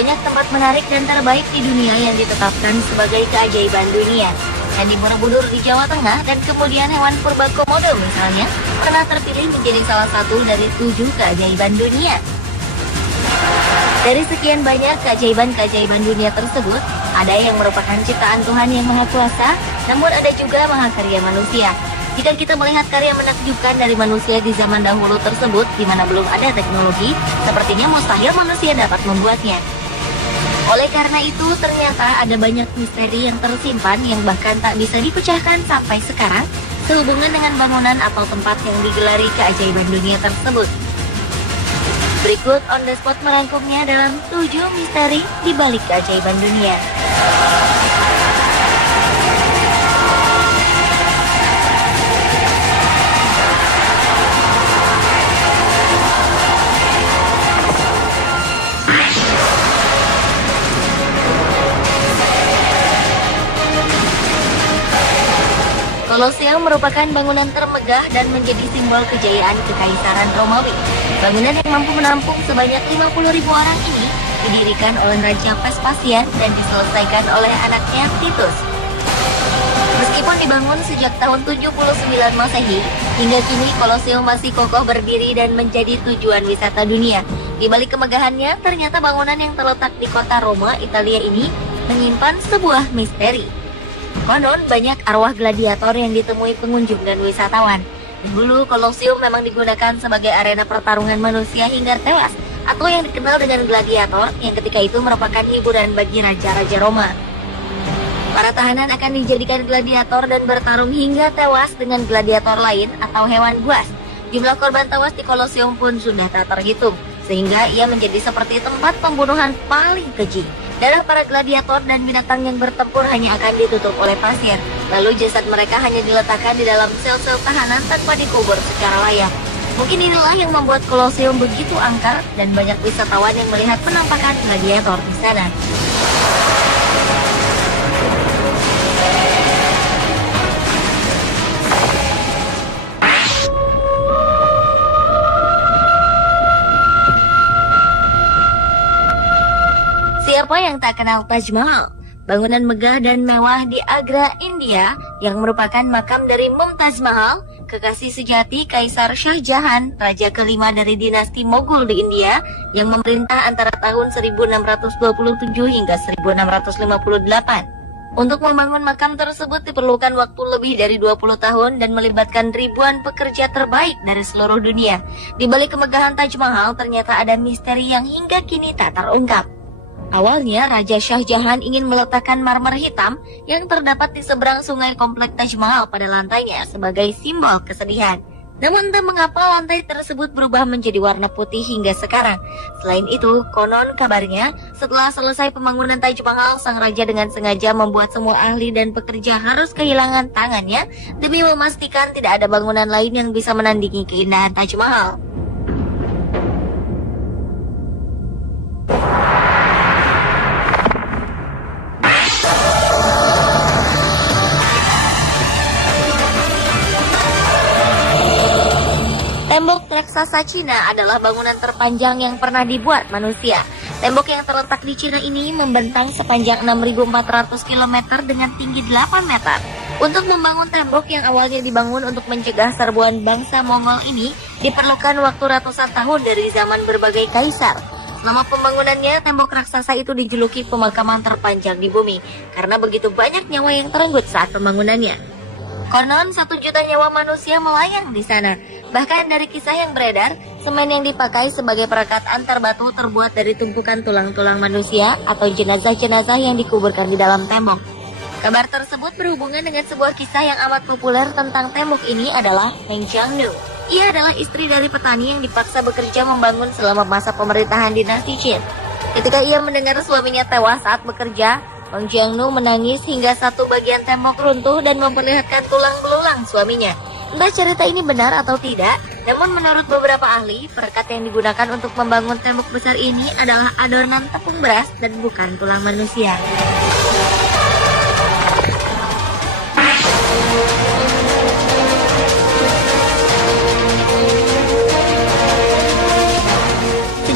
banyak tempat menarik dan terbaik di dunia yang ditetapkan sebagai keajaiban dunia. Candi Borobudur di Jawa Tengah dan kemudian hewan purba Komodo misalnya pernah terpilih menjadi salah satu dari 7 keajaiban dunia. Dari sekian banyak keajaiban-keajaiban dunia tersebut, ada yang merupakan ciptaan Tuhan yang Maha Kuasa, namun ada juga mahakarya manusia. Jika kita melihat karya menakjubkan dari manusia di zaman dahulu tersebut, di mana belum ada teknologi, sepertinya mustahil manusia dapat membuatnya. Oleh karena itu, ternyata ada banyak misteri yang tersimpan yang bahkan tak bisa dipecahkan sampai sekarang, sehubungan dengan bangunan atau tempat yang digelari keajaiban dunia tersebut. Berikut On The Spot merangkumnya dalam 7 misteri di balik keajaiban dunia. Kolosium merupakan bangunan termegah dan menjadi simbol kejayaan kekaisaran Romawi. Bangunan yang mampu menampung sebanyak 50.000 orang ini didirikan oleh Raja Vespasian dan diselesaikan oleh anaknya Titus. Meskipun dibangun sejak tahun 79 Masehi, hingga kini Kolosium masih kokoh berdiri dan menjadi tujuan wisata dunia. Di balik kemegahannya, ternyata bangunan yang terletak di kota Roma, Italia ini menyimpan sebuah misteri. Konon banyak arwah gladiator yang ditemui pengunjung dan wisatawan. Dulu Kolosium memang digunakan sebagai arena pertarungan manusia hingga tewas, atau yang dikenal dengan gladiator, yang ketika itu merupakan hiburan bagi raja-raja Roma. Para tahanan akan dijadikan gladiator dan bertarung hingga tewas dengan gladiator lain atau hewan buas. Jumlah korban tewas di Kolosium pun sudah tak terhitung, sehingga ia menjadi seperti tempat pembunuhan paling keji. Darah para gladiator dan binatang yang bertempur hanya akan ditutup oleh pasir. Lalu jasad mereka hanya diletakkan di dalam sel-sel tahanan tanpa dikubur secara layak. Mungkin inilah yang membuat Kolosium begitu angker dan banyak wisatawan yang melihat penampakan gladiator di sana. Siapa yang tak kenal Taj Mahal? Bangunan megah dan mewah di Agra, India yang merupakan makam dari Mumtaz Mahal, kekasih sejati Kaisar Shah Jahan, raja kelima dari dinasti Mughal di India yang memerintah antara tahun 1627 hingga 1658. Untuk membangun makam tersebut diperlukan waktu lebih dari 20 tahun dan melibatkan ribuan pekerja terbaik dari seluruh dunia. Di balik kemegahan Taj Mahal ternyata ada misteri yang hingga kini tak terungkap. Awalnya, Raja Shah Jahan ingin meletakkan marmer hitam yang terdapat di seberang sungai komplek Taj Mahal pada lantainya sebagai simbol kesedihan. Namun entah mengapa lantai tersebut berubah menjadi warna putih hingga sekarang. Selain itu, konon kabarnya setelah selesai pembangunan Taj Mahal, sang raja dengan sengaja membuat semua ahli dan pekerja harus kehilangan tangannya demi memastikan tidak ada bangunan lain yang bisa menandingi keindahan Taj Mahal. Tembok raksasa Cina adalah bangunan terpanjang yang pernah dibuat manusia. Tembok yang terletak di Cina ini membentang sepanjang 6.400 km dengan tinggi 8 meter. Untuk membangun tembok yang awalnya dibangun untuk mencegah serbuan bangsa Mongol ini, diperlukan waktu ratusan tahun dari zaman berbagai kaisar. Selama pembangunannya, tembok raksasa itu dijuluki pemakaman terpanjang di bumi, karena begitu banyak nyawa yang terenggut saat pembangunannya. Konon 1 juta nyawa manusia melayang di sana. Bahkan dari kisah yang beredar, semen yang dipakai sebagai perekat antar batu terbuat dari tumpukan tulang-tulang manusia atau jenazah-jenazah yang dikuburkan di dalam tembok. Kabar tersebut berhubungan dengan sebuah kisah yang amat populer tentang tembok ini adalah Meng Jiangnu. Ia adalah istri dari petani yang dipaksa bekerja membangun selama masa pemerintahan dinasti Qin. Ketika ia mendengar suaminya tewas saat bekerja, Meng Jiangnu menangis hingga satu bagian tembok runtuh dan memperlihatkan tulang belulang suaminya. Entah cerita ini benar atau tidak, namun menurut beberapa ahli, perekat yang digunakan untuk membangun tembok besar ini adalah adonan tepung beras dan bukan tulang manusia.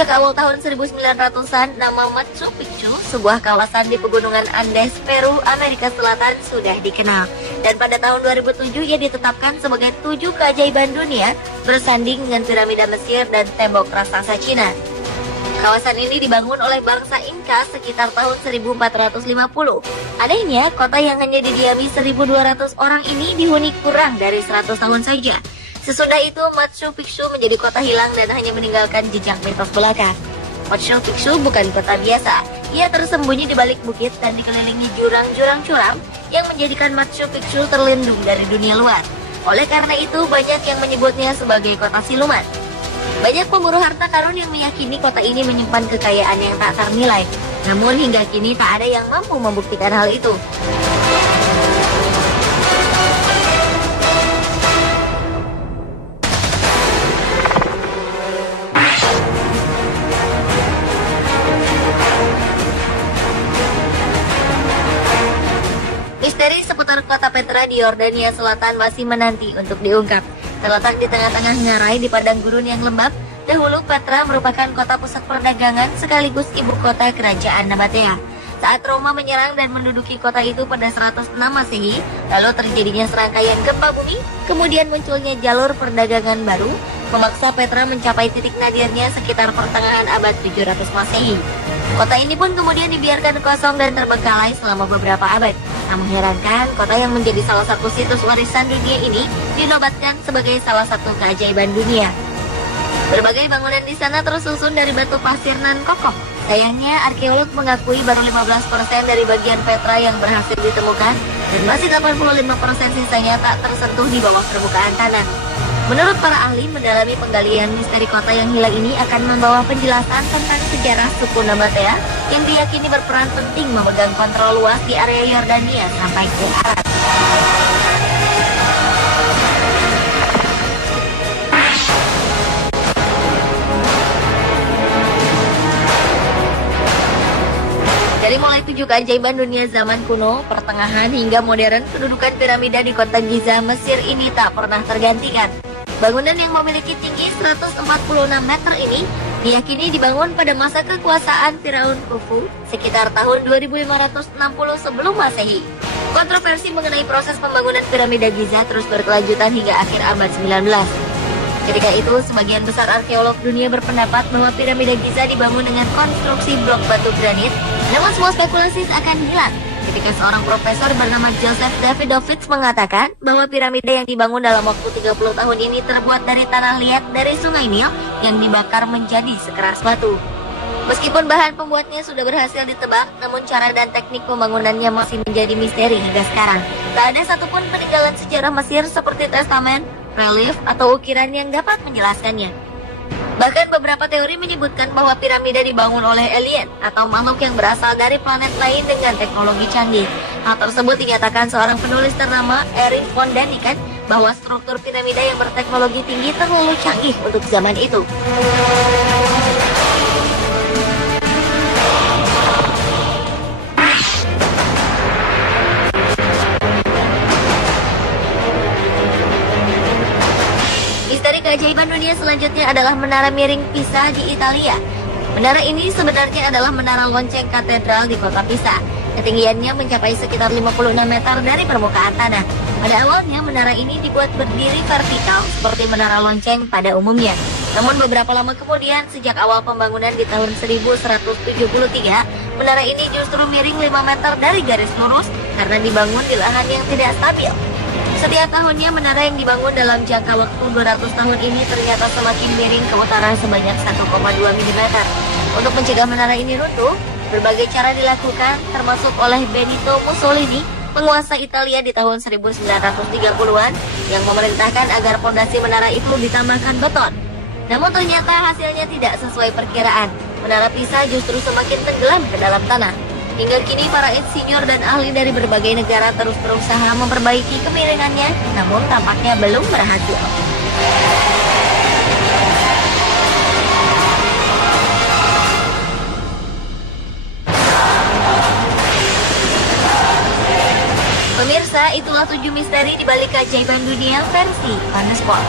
Sejak awal tahun 1900-an, nama Machu Picchu, sebuah kawasan di pegunungan Andes, Peru, Amerika Selatan, sudah dikenal. Dan pada tahun 2007 ia ditetapkan sebagai 7 keajaiban dunia, bersanding dengan piramida Mesir dan tembok raksasa Cina. Kawasan ini dibangun oleh bangsa Inca sekitar tahun 1450. Anehnya, kota yang hanya didiami 1.200 orang ini dihuni kurang dari 100 tahun saja. Sesudah itu, Machu Picchu menjadi kota hilang dan hanya meninggalkan jejak mitos belaka. Machu Picchu bukan kota biasa. Ia tersembunyi di balik bukit dan dikelilingi jurang-jurang curam yang menjadikan Machu Picchu terlindung dari dunia luar. Oleh karena itu, banyak yang menyebutnya sebagai kota siluman. Banyak pemburu harta karun yang meyakini kota ini menyimpan kekayaan yang tak ternilai. Namun hingga kini tak ada yang mampu membuktikan hal itu. Misteri seputar kota Petra di Yordania Selatan masih menanti untuk diungkap. Terletak di tengah-tengah ngarai di padang gurun yang lembab, dahulu Petra merupakan kota pusat perdagangan sekaligus ibu kota kerajaan Nabatea. Saat Roma menyerang dan menduduki kota itu pada 106 Masehi, lalu terjadinya serangkaian gempa bumi, kemudian munculnya jalur perdagangan baru, memaksa Petra mencapai titik nadirnya sekitar pertengahan abad 700 Masehi. Kota ini pun kemudian dibiarkan kosong dan terbengkalai selama beberapa abad. Tak mengherankan, kota yang menjadi salah satu situs warisan dunia ini dinobatkan sebagai salah satu keajaiban dunia. Berbagai bangunan di sana tersusun dari batu pasir nan kokoh. Sayangnya, arkeolog mengakui baru 15% dari bagian Petra yang berhasil ditemukan dan masih 85% sisanya tak tersentuh di bawah permukaan tanah. Menurut para ahli, mendalami penggalian misteri kota yang hilang ini akan membawa penjelasan tentang sejarah suku Nabatea yang diyakini berperan penting memegang kontrol luas di area Yordania sampai ke Arab. Dari mulai 7 keajaiban dunia zaman kuno, pertengahan hingga modern, kedudukan piramida di kota Giza, Mesir ini tak pernah tergantikan. Bangunan yang memiliki tinggi 146 meter ini diyakini dibangun pada masa kekuasaan Firaun Khufu sekitar tahun 2560 sebelum Masehi. Kontroversi mengenai proses pembangunan piramida Giza terus berkelanjutan hingga akhir abad 19. Ketika itu, sebagian besar arkeolog dunia berpendapat bahwa piramida Giza dibangun dengan konstruksi blok batu granit, namun semua spekulasi akan hilang ketika seorang profesor bernama Joseph Davidovich mengatakan bahwa piramida yang dibangun dalam waktu 30 tahun ini terbuat dari tanah liat dari sungai Nil yang dibakar menjadi sekeras batu. Meskipun bahan pembuatnya sudah berhasil ditebak, namun cara dan teknik pembangunannya masih menjadi misteri hingga sekarang. Tak ada satupun peninggalan sejarah Mesir seperti testamen, relief, atau ukiran yang dapat menjelaskannya. Bahkan beberapa teori menyebutkan bahwa piramida dibangun oleh alien atau makhluk yang berasal dari planet lain dengan teknologi canggih. Hal tersebut dinyatakan seorang penulis ternama Erich von Däniken bahwa struktur piramida yang berteknologi tinggi terlalu canggih untuk zaman itu. Keajaiban dunia selanjutnya adalah Menara Miring Pisa di Italia. Menara ini sebenarnya adalah menara lonceng katedral di kota Pisa. Ketinggiannya mencapai sekitar 56 meter dari permukaan tanah. Pada awalnya, menara ini dibuat berdiri vertikal seperti menara lonceng pada umumnya. Namun beberapa lama kemudian, sejak awal pembangunan di tahun 1173, menara ini justru miring 5 meter dari garis lurus karena dibangun di lahan yang tidak stabil. Setiap tahunnya, menara yang dibangun dalam jangka waktu 200 tahun ini ternyata semakin miring ke utara sebanyak 1,2 mm. Untuk mencegah menara ini runtuh, berbagai cara dilakukan, termasuk oleh Benito Mussolini, penguasa Italia di tahun 1930-an, yang memerintahkan agar fondasi menara itu ditambahkan beton. Namun ternyata hasilnya tidak sesuai perkiraan. Menara Pisa justru semakin tenggelam ke dalam tanah. Hingga kini para insinyur dan ahli dari berbagai negara terus berusaha memperbaiki kemiringannya, namun tampaknya belum berhasil. Pemirsa, itulah 7 misteri di balik keajaiban dunia versi On The Spot.